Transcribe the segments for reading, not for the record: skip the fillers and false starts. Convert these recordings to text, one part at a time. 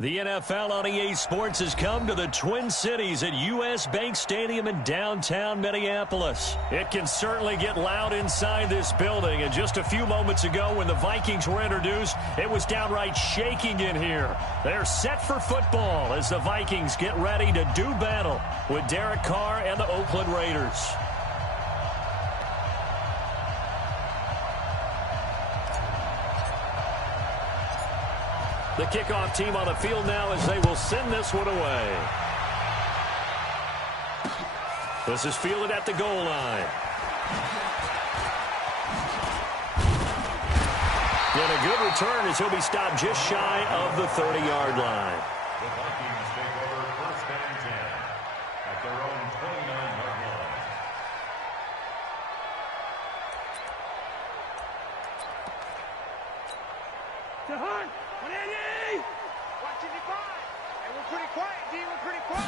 The NFL on EA Sports has come to the Twin Cities at US Bank Stadium in downtown Minneapolis. It can certainly get loud inside this building, and just a few moments ago when the Vikings were introduced, it was downright shaking in here. They're set for football as the Vikings get ready to do battle with Derek Carr and the Oakland Raiders. The kickoff team on the field now as they will send this one away. This is fielded at the goal line. And a good return as he'll be stopped just shy of the 30-yard line. The Vikings take over first and 10 at their own 29-yard line. Jahan, on Eddie! Watching the five. And we're pretty quiet, D. We're pretty quiet.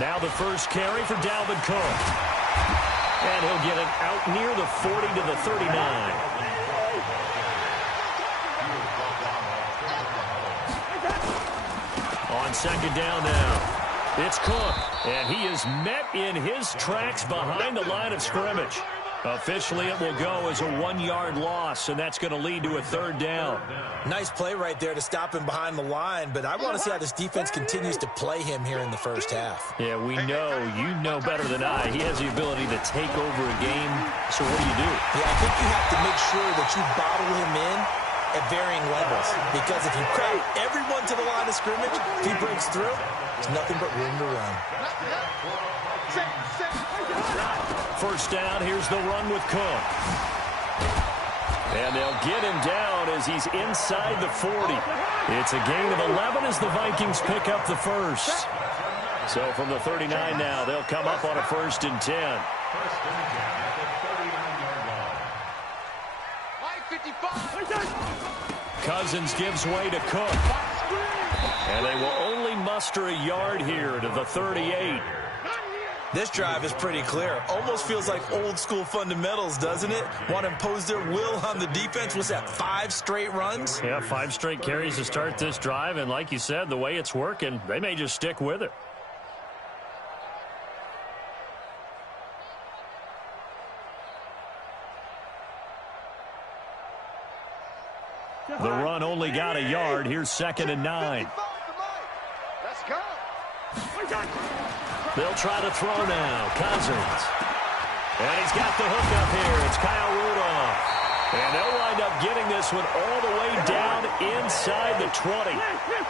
Now the first carry for Dalvin Cook. And he'll get it out near the 40 to the 39. On second down now, it's Cook, and he is met in his tracks behind the line of scrimmage. Officially, it will go as a 1-yard loss, and that's going to lead to a third down. Nice play right there to stop him behind the line, but I want to see how this defense continues to play him here in the first half. Yeah, we know, you know better than I, he has the ability to take over a game, so what do you do? Yeah, I think you have to make sure that you bottle him in at varying levels, because if you crowd everyone to the line of scrimmage, if he breaks through, there's nothing but room to run. First down, here's the run with Cook. And they'll get him down as he's inside the 40. It's a gain of 11 as the Vikings pick up the first. So from the 39 now, they'll come up on a 1st and 10. First and 10 at the 39-yard line. Cousins gives way to Cook. And they will only muster a yard here to the 38. This drive is pretty clear. Almost feels like old school fundamentals, doesn't it? Want to impose their will on the defense. Was that 5 straight runs? Yeah, 5 straight carries to start this drive. And like you said, the way it's working, they may just stick with it. The run only got a yard. Here's 2nd and 9. Let's go. They'll try to throw now. Cousins. And he's got the hook up here. It's Kyle Rudolph. And they'll wind up getting this one all the way down inside the 20.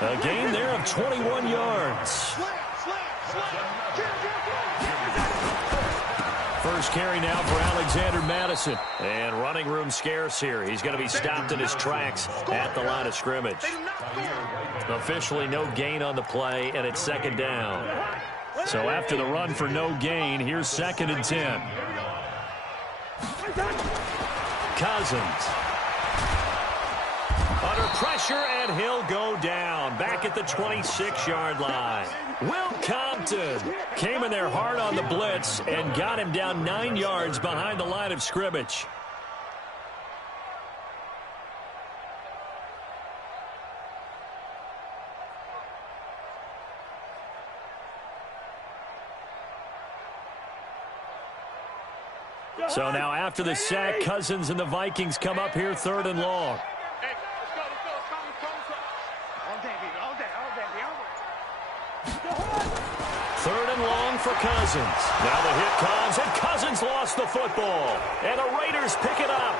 A gain there of 21 yards. First carry now for Alexander Madison. And running room scarce here. He's going to be stopped in his tracks at the line of scrimmage. Officially no gain on the play, and it's 2nd down. So after the run for no gain, here's 2nd and 10. Cousins. Under pressure, and he'll go down. Back at the 26-yard line. Will Compton came in there hard on the blitz and got him down 9 yards behind the line of scrimmage. So now after the sack, Cousins and the Vikings come up here 3rd and long. Hey, let's go. All day, baby. All day. 3rd and long for Cousins. Now the hit comes, and Cousins lost the football. And the Raiders pick it up.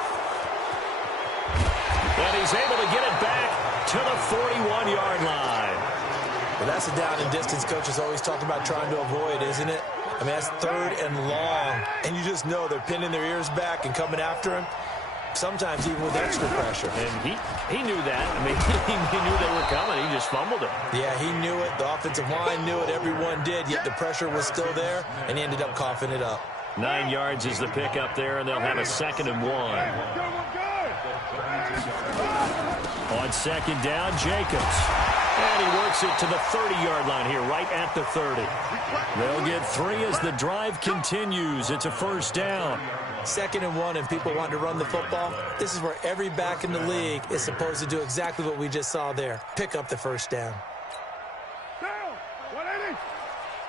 And he's able to get it back to the 41-yard line. Well, that's a down and distance coaches always talk about trying to avoid, isn't it? I mean, that's 3rd and long, and you just know they're pinning their ears back and coming after him, sometimes even with extra pressure. And he knew that. I mean, he knew they were coming. He just fumbled it. Yeah, he knew it. The offensive line knew it. Everyone did, yet the pressure was still there, and he ended up coughing it up. 9 yards is the pickup there, and they'll have a 2nd and 1. On 2nd down, Jacobs. And he works it to the 30-yard line here, right at the 30. They'll get 3 as the drive continues. It's a first down. 2nd and 1, and people want to run the football. This is where every back in the league is supposed to do exactly what we just saw there. Pick up the first down. Down. 180.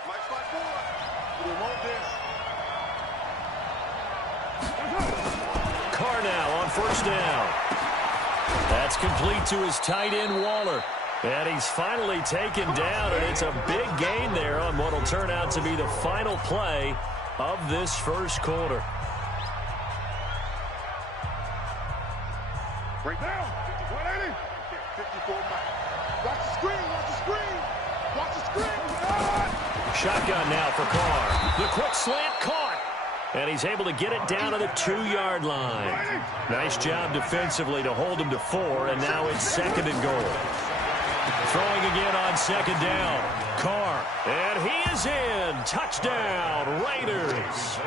Mike spot forward. We want this. Carr now on first down. That's complete to his tight end, Waller. And he's finally taken down, and it's a big gain there on what will turn out to be the final play of this first quarter. Break down. 180. 54 back. Watch the screen. Watch the screen. Watch the screen. Shotgun now for Carr. The quick slant caught. And he's able to get it down to the 2-yard line. Nice job defensively to hold him to 4, and now it's 2nd and goal. Throwing again on 2nd down. Carr. And he is in. Touchdown, Raiders.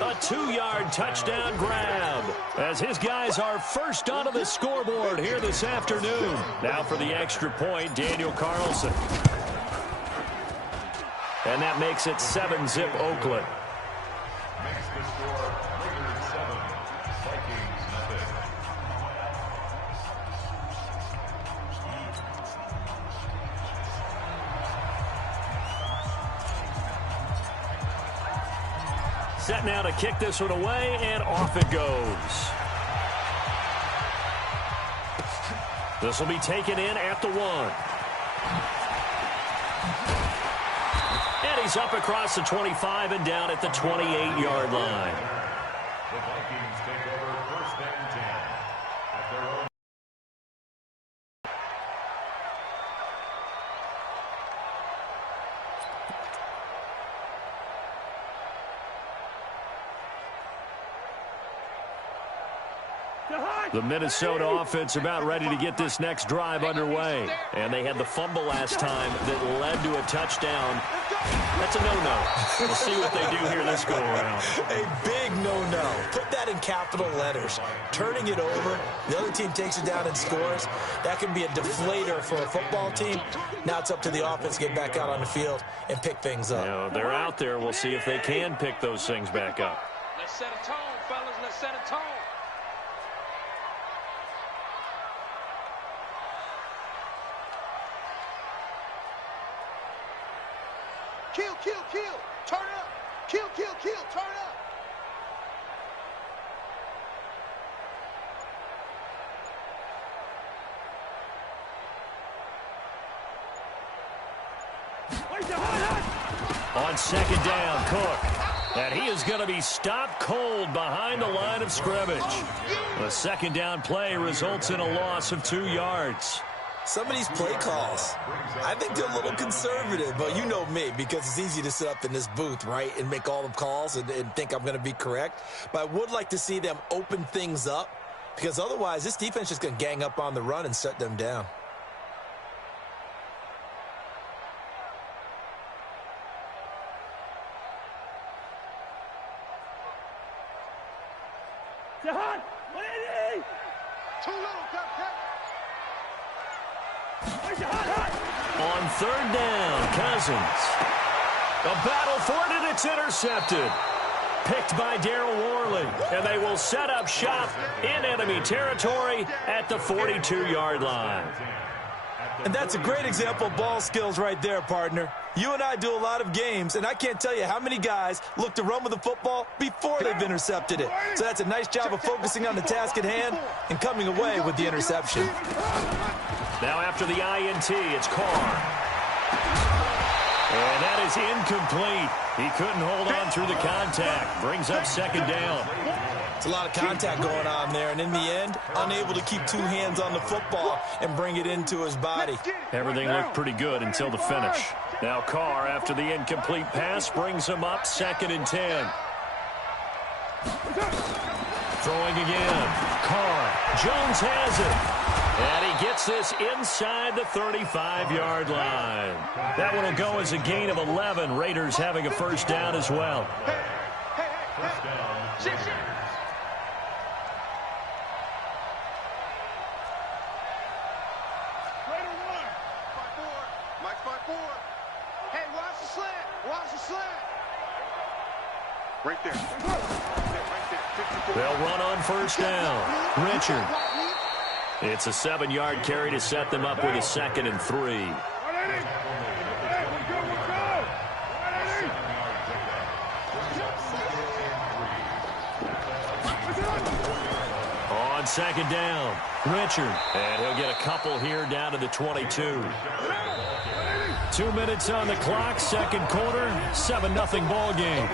A 2-yard touchdown grab as his guys are first onto the scoreboard here this afternoon. Now for the extra point, Daniel Carlson. And that makes it 7-zip Oakland. Makes the score Raiders 7, Vikings nothing. Set now to kick this one away, and off it goes. This will be taken in at the 1. And he's up across the 25 and down at the 28-yard line. The Vikings take over 1st and 10 at their own. The Minnesota offense about ready to get this next drive underway. And they had the fumble last time that led to a touchdown. That's a no-no. We'll see what they do here this go-around. A big no-no. Put that in capital letters. Turning it over, the other team takes it down and scores. That can be a deflator for a football team. Now it's up to the offense to get back out on the field and pick things up. You know, they're out there. We'll see if they can pick those things back up. Let's set a tone, fellas. Let's set a tone. Kill, kill, kill. Turn up. Kill, kill, kill. Turn up. On 2nd down, Cook. And he is going to be stopped cold behind the line of scrimmage. The 2nd down play results in a loss of 2 yards. Some of these play calls, I think they're a little conservative, but you know me, because it's easy to sit up in this booth, right, and make all the calls and think I'm going to be correct. But I would like to see them open things up, because otherwise this defense is going to gang up on the run and shut them down. Jahan, 180. Too little, Cupcake. On 3rd down, Cousins. A battle for it, and it's intercepted. Picked by Darryl Worley, and they will set up shop in enemy territory at the 42-yard line. And that's a great example of ball skills right there, partner. You and I do a lot of games, and I can't tell you how many guys look to run with the football before they've intercepted it. So that's a nice job of focusing on the task at hand and coming away with the interception. Now after the INT, it's Carr. And that is incomplete. He couldn't hold on through the contact. Brings up 2nd down. It's a lot of contact going on there, and in the end, unable to keep 2 hands on the football and bring it into his body. Everything looked pretty good until the finish. Now Carr, after the incomplete pass, brings him up 2nd and 10. Throwing again. Carr. Jones has it. And he gets this inside the 35-yard line. That one will go as a gain of 11. Raiders having a first down as well. First down. Right there. They'll run on first down. Richard. It's a 7-yard carry to set them up with a 2nd and 3. On 2nd down, Richard. And he'll get a couple here down to the 22. 2 minutes on the clock, 2nd quarter, 7-0 ball game.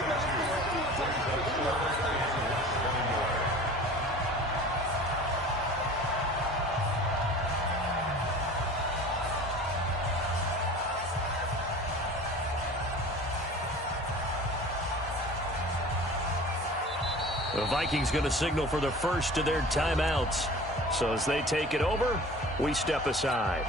The Vikings going to signal for the first of their timeouts. So as they take it over, we step aside.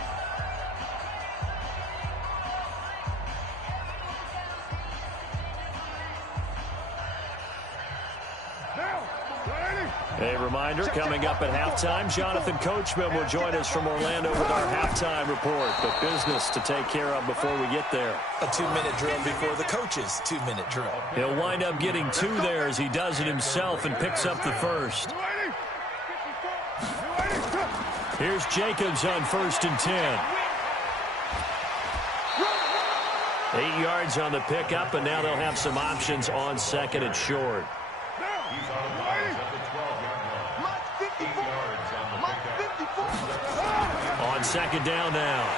A reminder, coming up at halftime, Jonathan Coachman will join us from Orlando with our halftime report. But business to take care of before we get there. A 2-minute drill before the coach's 2-minute drill. He'll wind up getting 2 there as he does it himself and picks up the first. Here's Jacobs on 1st and 10. 8 yards on the pickup, and now they'll have some options on 2nd and short. On 2nd down now.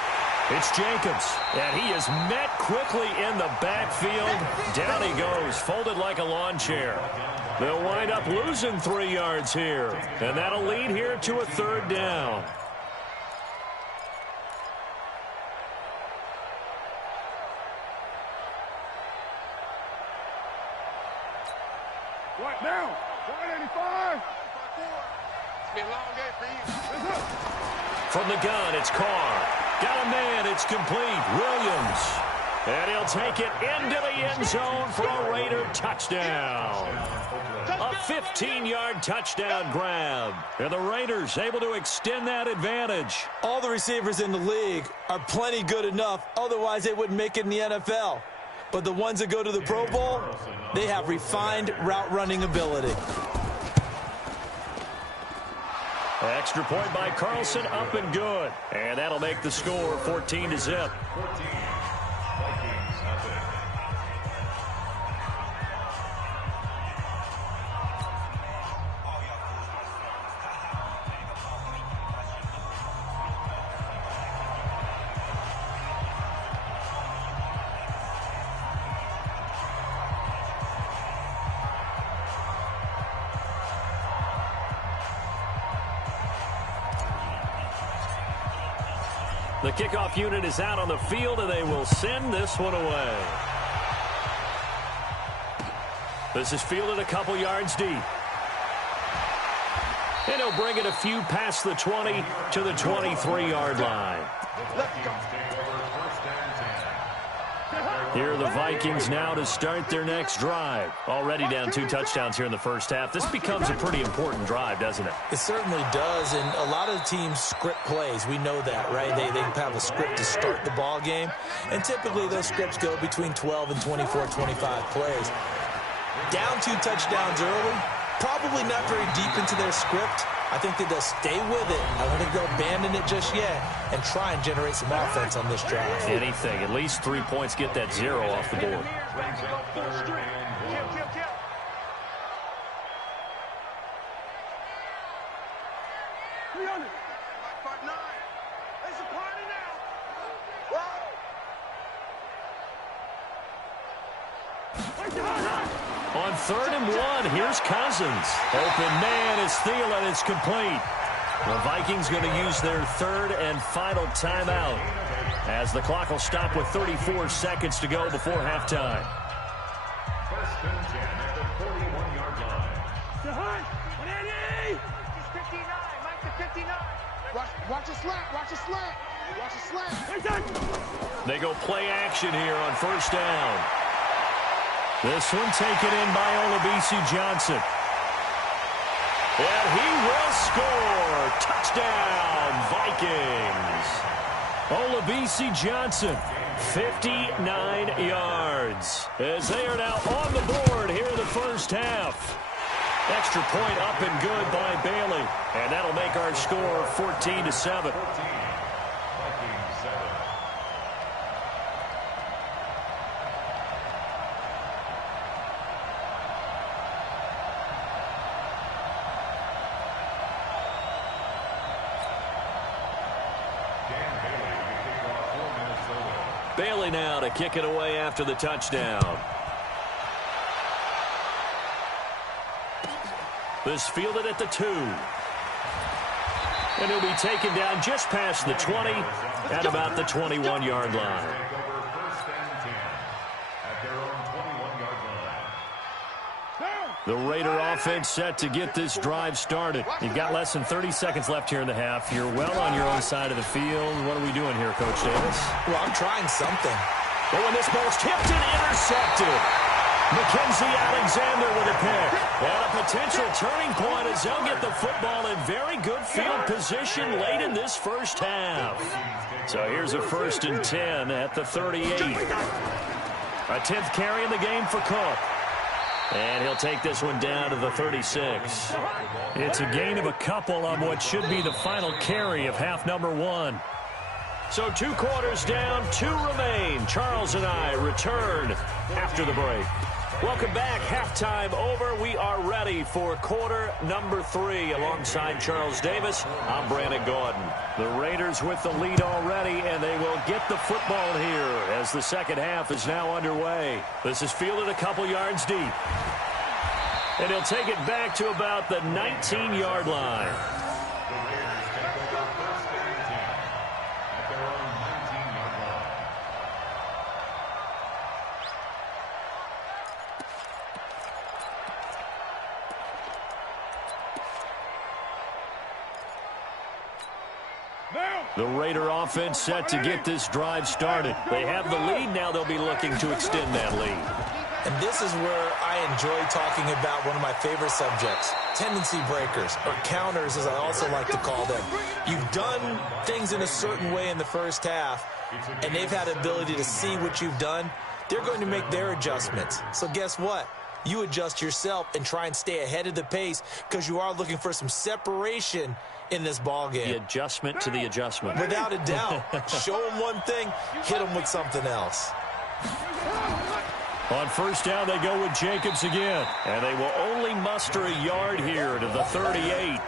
It's Jacobs, and he is met quickly in the backfield. Down he goes, folded like a lawn chair. They'll wind up losing 3 yards here, and that'll lead here to a 3rd down. Right now, 185. It's been a long day for you. From the gun, it's Carr. Got a man, it's complete. Williams. And he'll take it into the end zone for a Raider touchdown. A 15-yard touchdown grab. And the Raiders able to extend that advantage. All the receivers in the league are plenty good enough, otherwise they wouldn't make it in the NFL. But the ones that go to the Pro Bowl, they have refined route running ability. Extra point by Carlson, up and good. And that'll make the score 14-0. The kickoff unit is out on the field, and they will send this one away. This is fielded a couple yards deep. And he'll bring it a few past the 20 to the 23-yard line. Here are the Vikings now to start their next drive. Already down 2 touchdowns here in the first half. This becomes a pretty important drive, doesn't it? It certainly does, and a lot of teams script plays. We know that, right? They have a script to start the ball game, and typically those scripts go between 12 and 24, 25 plays. Down 2 touchdowns early, probably not very deep into their script. I think that they'll stay with it. I don't think they'll abandon it just yet and try and generate some offense on this drive. Anything. At least 3 points, get that 0 off the board. On 3rd and 1, here's Cousins. Open man is Thielen. It's complete. The Vikings going to use their 3rd and final timeout as the clock will stop with 34 seconds to go before halftime. 1st and 10 at the 41-yard line. 180. It's 59. Mike to 59. Watch a slant. Watch a slant. Watch a slant. They go play action here on 1st down. This one taken in by Olabisi Johnson. And he will score. Touchdown, Vikings. Olabisi Johnson, 59 yards. As they are now on the board here in the first first half. Extra point up and good by Bailey. And that'll make our score 14-7. Bailey now to kick it away after the touchdown. This fielded at the 2. And he'll be taken down just past the 20 at about the 21-yard line. The Raider offense set to get this drive started. You've got less than 30 seconds left here in the half. You're well on your own side of the field. What are we doing here, Coach Davis? Well, I'm trying something. But when this ball's tipped and intercepted, Mackenzie Alexander with a pick. And a potential turning point as they'll get the football in very good field position late in this first half. So here's a 1st and 10 at the 38. A 10th carry in the game for Cook. And he'll take this one down to the 36. It's a gain of a couple on what should be the final carry of half number 1. So 2 quarters down, 2 remain. Charles and I return after the break. Welcome back. Halftime over. We are ready for quarter number 3. Alongside Charles Davis, I'm Brandon Gordon. The Raiders with the lead already, and they will get the football here as the second half is now underway. This is fielded a couple yards deep. And he'll take it back to about the 19-yard line. The Raider offense set to get this drive started. They have the lead. Now they'll be looking to extend that lead. And this is where I enjoy talking about one of my favorite subjects, tendency breakers, or counters as I also like to call them. You've done things in a certain way in the first half, and they've had the ability to see what you've done. They're going to make their adjustments. So guess what? You adjust yourself and try and stay ahead of the pace because you are looking for some separation in this ball game. The adjustment to the adjustment. Without a doubt. Show them one thing, hit them with something else. On first down, they go with Jacobs again. And they will only muster a yard here to the 38.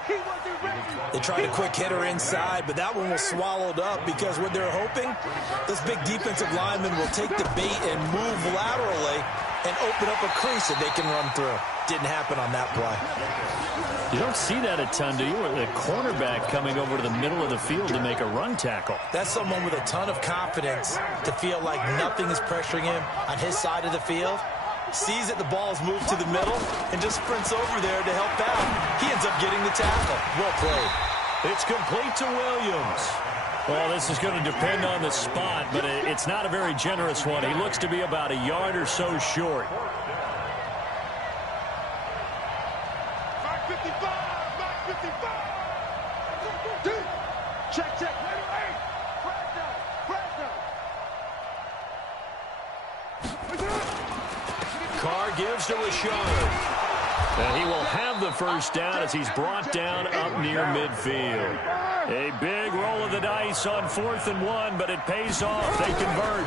They tried a quick hitter inside, but that one was swallowed up because what they're hoping, those big defensive linemen will take the bait and move laterally and open up a crease that they can run through. Didn't happen on that play. You don't see that a ton, do you? The cornerback coming over to the middle of the field to make a run tackle. That's someone with a ton of confidence to feel like nothing is pressuring him on his side of the field. Sees that the ball is moved to the middle and just sprints over there to help out. He ends up getting the tackle. Well played. It's complete to Williams. Well, this is going to depend on the spot, but it's not a very generous one. He looks to be about a yard or so short. 555. Check, check. Carr gives to Rashad. And he will have the first down as he's brought down up near midfield. A big roll of the dice on 4th and 1, but it pays off. They convert.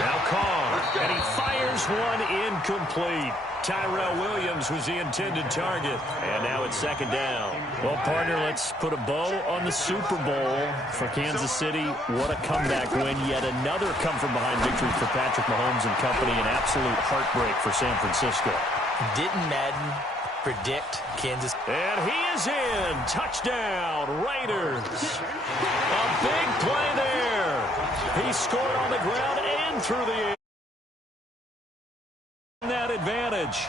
Now Carr, and he fires one incomplete. Tyrell Williams was the intended target. And now it's 2nd down. Well, partner, let's put a bow on the Super Bowl for Kansas City. What a comeback win. Yet another come-from-behind victory for Patrick Mahomes and company. An absolute heartbreak for San Francisco. Didn't Madden predict Kansas? And he is in. Touchdown, Raiders. A big play there. He scored on the ground and through the air. That advantage.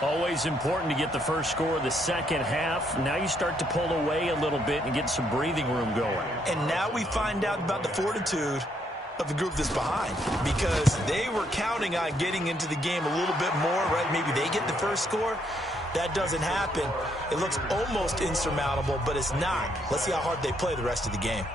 Always important to get the first score of the second half. Now you start to pull away a little bit and get some breathing room going. And now we find out about the fortitude of the group that's behind, because they were counting on getting into the game a little bit more, right? Maybe they get the first score. That doesn't happen. It looks almost insurmountable, but it's not. Let's see how hard they play the rest of the game.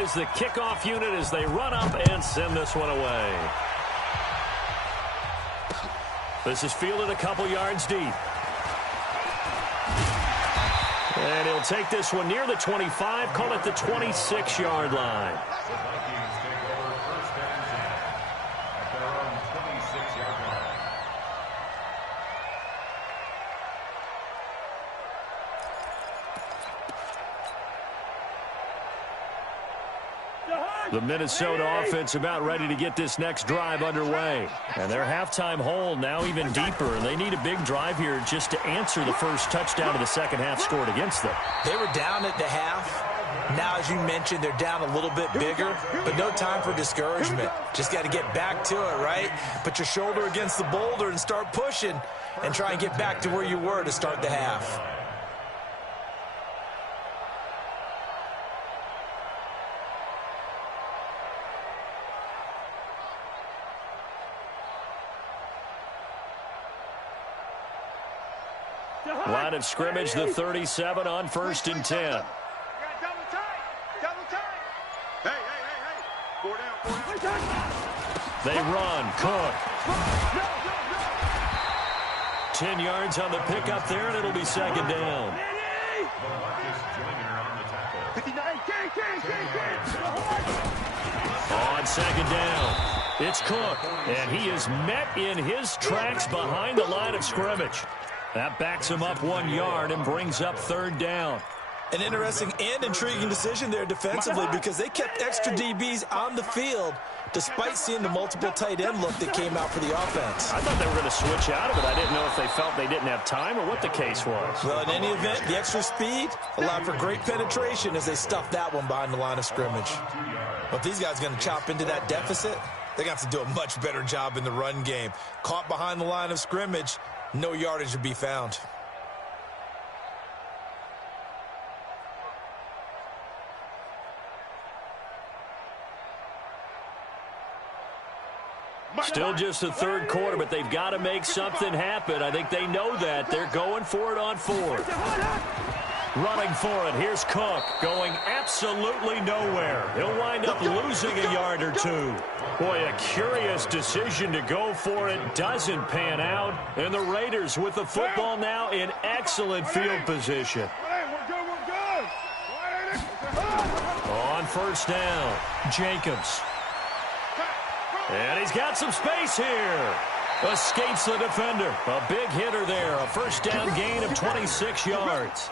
is the kickoff unit as they run up and send this one away. This is fielded a couple yards deep. And he'll take this one near the 25, call it the 26-yard line. The Minnesota offense about ready to get this next drive underway. And their halftime hole now even deeper. And they need a big drive here just to answer the first touchdown of the second half scored against them. They were down at the half. Now, as you mentioned, they're down a little bit bigger, but no time for discouragement. Just got to get back to it, right? Put your shoulder against the boulder and start pushing and try and get back to where you were to start the half. Line of scrimmage, the 37 on 1st and 10. Double time. Double time. Hey. 4 down. They run. Cook. 10 yards on the pickup there, and it'll be second down. 59. On second down, it's Cook, and he is met in his tracks behind the line of scrimmage. That backs him up 1 yard and brings up third down. An interesting and intriguing decision there defensively because they kept extra DBs on the field despite seeing the multiple tight end look that came out for the offense. I thought they were going to switch out of it. I didn't know if they felt they didn't have time or what the case was. Well, in any event, the extra speed allowed for great penetration as they stuffed that one behind the line of scrimmage. But if these guys are going to chop into that deficit, they're going to have to do a much better job in the run game. Caught behind the line of scrimmage, no yardage to be found. Still just the third quarter, but they've got to make something happen. I think they know that. They're going for it on fourth. Running for it. Here's Cook going absolutely nowhere. He'll wind up losing a yard or two. Boy, a curious decision to go for it. Doesn't pan out. And the Raiders with the football now in excellent field position. On first down, Jacobs. And he's got some space here. Escapes the defender. A big hitter there. A first down gain of 26 yards.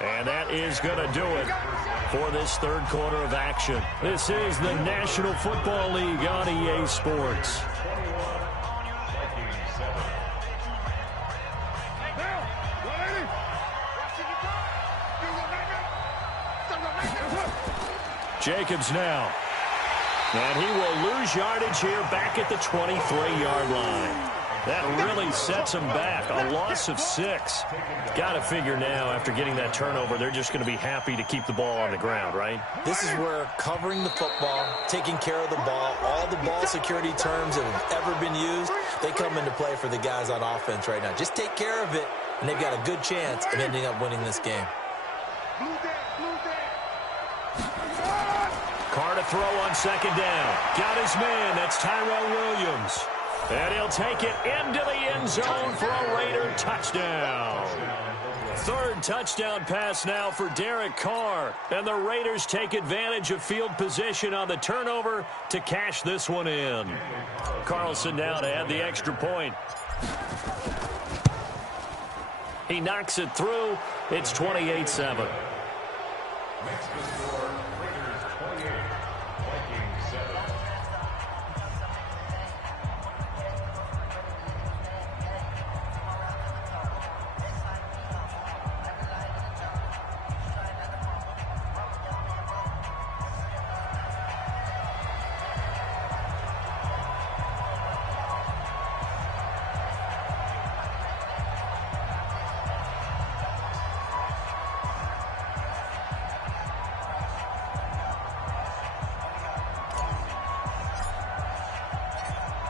And that is going to do it for this third quarter of action. This is the National Football League on EA Sports. Jacobs now. And he will lose yardage here back at the 23-yard line. That really sets them back. A loss of 6. Got to figure now, after getting that turnover, they're just going to be happy to keep the ball on the ground, right? This is where covering the football, taking care of the ball, all the ball security terms that have ever been used, they come into play for the guys on offense right now. Just take care of it, and they've got a good chance of ending up winning this game. Carr to throw on second down. Got his man. That's Tyrell Williams. And he'll take it into the end zone for a Raider touchdown. Third touchdown pass now for Derek Carr. And the Raiders take advantage of field position on the turnover to cash this one in. Carlson now to add the extra point. He knocks it through. It's 28-7.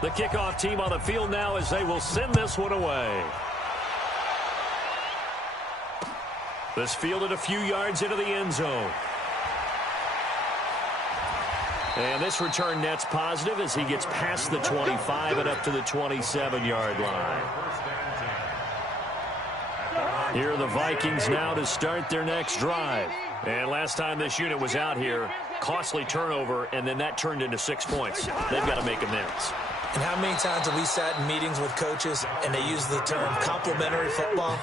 The kickoff team on the field now as they will send this one away. This fielded a few yards into the end zone. And this return net's positive as he gets past the 25 and up to the 27-yard line. Here are the Vikings now to start their next drive. And last time this unit was out here, costly turnover, and then that turned into 6 points. They've got to make amends. And how many times have we sat in meetings with coaches and they use the term complementary football?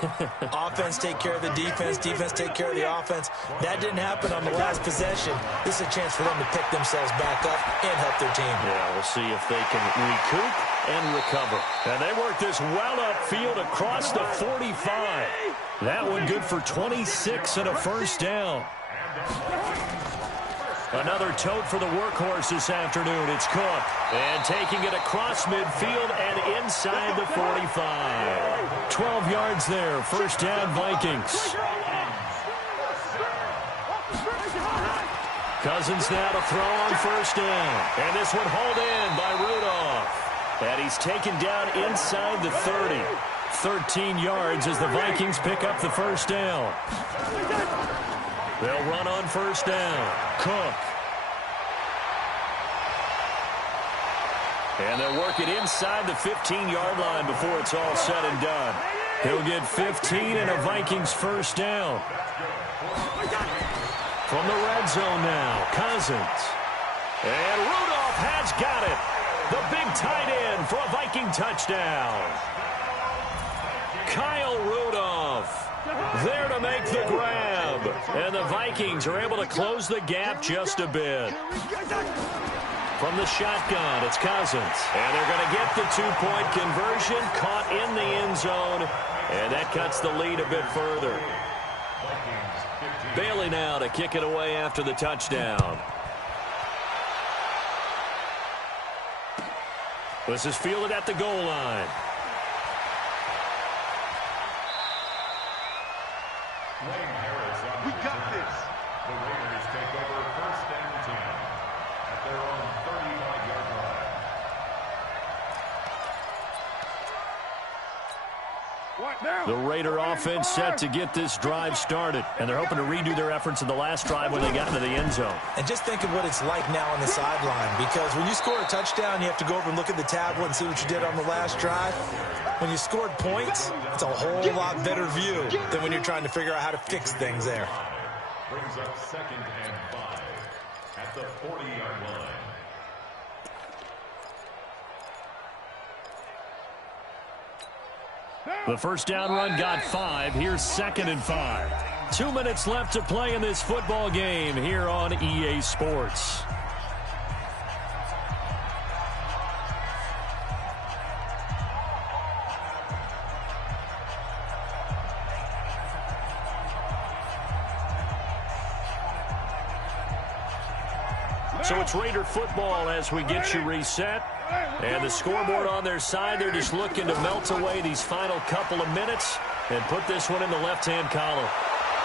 Offense take care of the defense, defense take care of the offense. That didn't happen on the last possession. This is a chance for them to pick themselves back up and help their team. Yeah, we'll see if they can recoup and recover. And they work this well upfield across the 45. That one good for 26 and a first down. Another tote for the workhorse this afternoon. It's Cook. And taking it across midfield and inside the 45. 12 yards there. First down, Vikings. Cousins now to throw on first down. And this one hauled in by Rudolph. And he's taken down inside the 30. 13 yards as the Vikings pick up the first down. They'll run on first down. Cook. And they'll work it inside the 15-yard line before it's all said and done. He'll get 15 and a Vikings first down. From the red zone now, Cousins. And Rudolph has got it. The big tight end for a Viking touchdown. Kyle Rudolph there to make the grab. And the Vikings are able to close the gap just a bit. From the shotgun, it's Cousins. And they're going to get the two-point conversion, caught in the end zone. And that cuts the lead a bit further. Bailey now to kick it away after the touchdown. This is fielded at the goal line. We got this. The Raiders take over first and 10 at their own 35-yard line. The Raider offense set to get this drive started, and they're hoping to redo their efforts in the last drive when they got into the end zone. And just think of what it's like now on the sideline, because when you score a touchdown, you have to go over and look at the tablet and see what you did on the last drive. When you scored points, it's a whole lot better view than when you're trying to figure out how to fix things there. Brings up 2nd and 5 at the 40-yard line. The first down run got 5. Here's 2nd and 5. 2 minutes left to play in this football game here on EA Sports. So it's Raider football as we get you reset. And the scoreboard on their side, they're just looking to melt away these final couple of minutes and put this one in the left-hand column.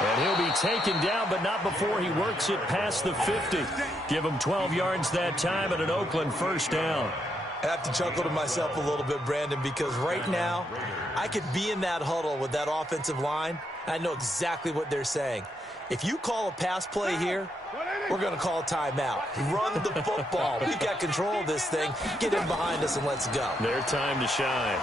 And he'll be taken down, but not before he works it past the 50. Give him 12 yards that time and an Oakland first down. I have to chuckle to myself a little bit, Brandon, because right now I could be in that huddle with that offensive line. I know exactly what they're saying. If you call a pass play here, we're going to call a timeout. Run the football. We've got control of this thing. Get in behind us and let's go. Their time to shine.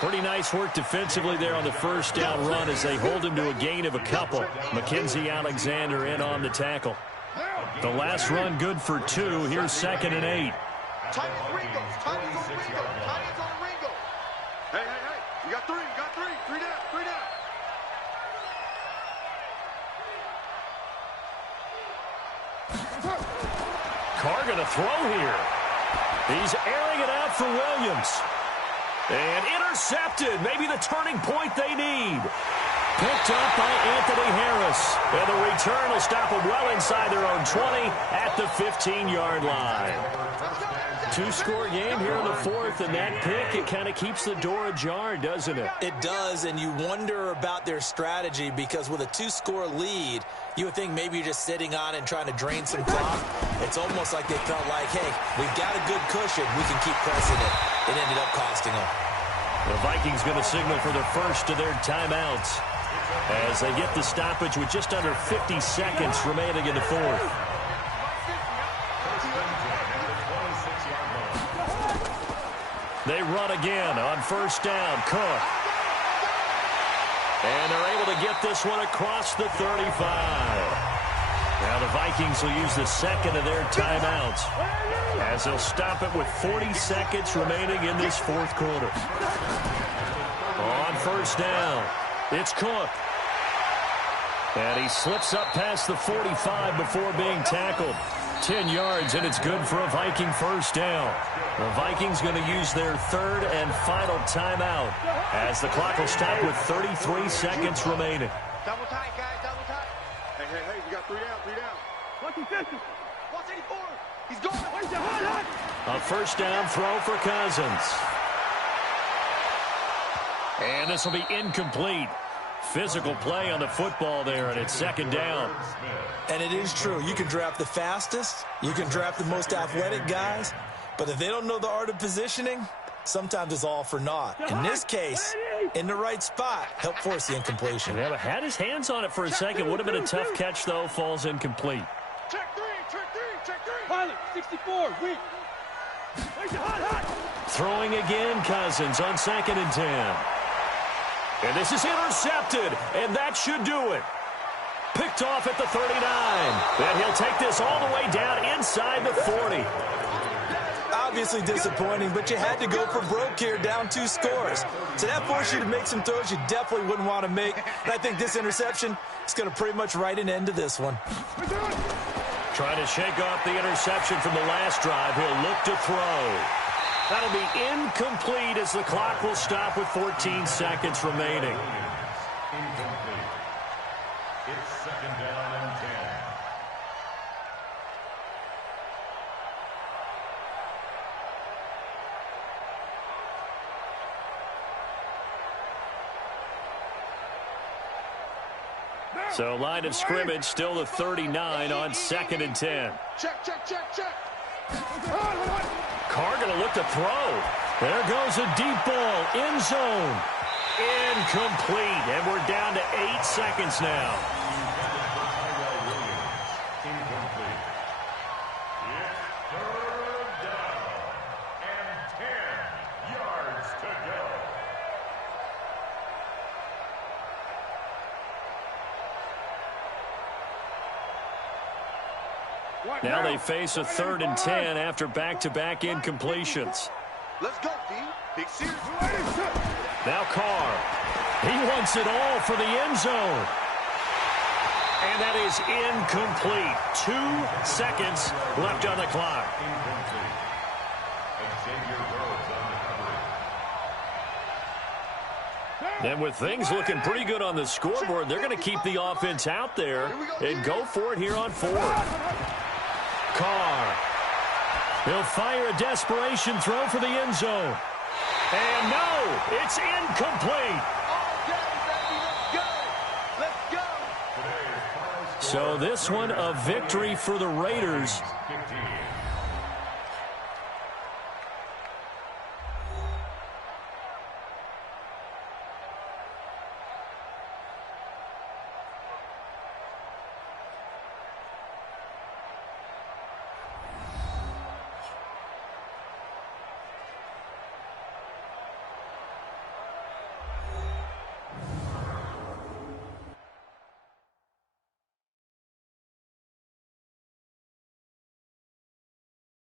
Pretty nice work defensively there on the first down run as they hold him to a gain of a couple. Mackenzie Alexander in on the tackle. The last run good for 2. Here's 2nd and 8. Tight is Ringo. Tight is on Ringo. Tight is on Ringo. Hey. You got 3. You got 3. 3 down. 3 down. Carr going to throw here. He's airing it out for Williams. And intercepted. Maybe the turning point they need. Picked up by Anthony Harris. And the return will stop them well inside their own 20 at the 15-yard line. 2-score game here in the 4th, and that pick, it kind of keeps the door ajar, doesn't it? It does, and you wonder about their strategy because with a 2-score lead, you would think maybe you're just sitting on it and trying to drain some clock. It's almost like they felt like, hey, we've got a good cushion. We can keep pressing it. It ended up costing them. The Vikings going to signal for their first of their timeouts. as they get the stoppage with just under 50 seconds remaining in the fourth. They run again on first down. Cook. And they're able to get this one across the 35. Now the Vikings will use the second of their timeouts as they'll stop it with 40 seconds remaining in this fourth quarter. On first down, it's Cook. And he slips up past the 45 before being tackled. 10 yards, and it's good for a Viking first down. The Vikings going to use their third and final timeout as the clock will stop with 33 seconds remaining. Double tight, guys, double tight. Hey, we got 3 down. Watch his distance. Watch 84. He's going. A first down throw for Cousins. And this will be incomplete. Physical play on the football there, and it's second down. And it is true. You can draft the fastest. You can draft the most athletic guys. But if they don't know the art of positioning, sometimes it's all for naught. In this case, in the right spot, help force the incompletion. Yeah, but had his hands on it for a second. Would have been a tough catch, though. Falls incomplete. Check three. Pilot, 64, weak. Throwing again, Cousins on 2nd and 10. And this is intercepted, and that should do it. Picked off at the 39. And he'll take this all the way down inside the 40. Obviously disappointing, but you had to go for broke here, down 2 scores. So that forced you to make some throws you definitely wouldn't want to make. And I think this interception is going to pretty much write an end to this one. Trying to shake off the interception from the last drive. He'll look to throw. That'll be incomplete as the clock will stop with 14 seconds remaining. Incomplete. It's second down and 10. So line of scrimmage still the 39 on 2nd and 10. Check. Carr going to look to throw. There goes a deep ball. End zone. Incomplete. And we're down to 8 seconds now. Incomplete. It's third down and 10 yards to go. Now they face a 3rd and 10 after back-to-back incompletions. Let's go, D. Big series. Now Carr. He wants it all for the end zone. And that is incomplete. 2 seconds left on the clock. Incomplete. Xavier Rhodes on the coverage. And with things looking pretty good on the scoreboard, they're going to keep the offense out there and go for it here on 4th. Carr. He'll fire a desperation throw for the end zone. And no, it's incomplete. Let's go. So this one a victory for the Raiders. 15.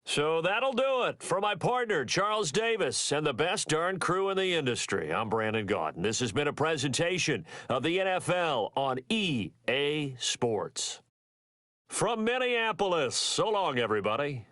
So that'll do it for my partner, Charles Davis, and the best darn crew in the industry. I'm Brandon Gaudin. This has been a presentation of the NFL on EA Sports. From Minneapolis, so long, everybody.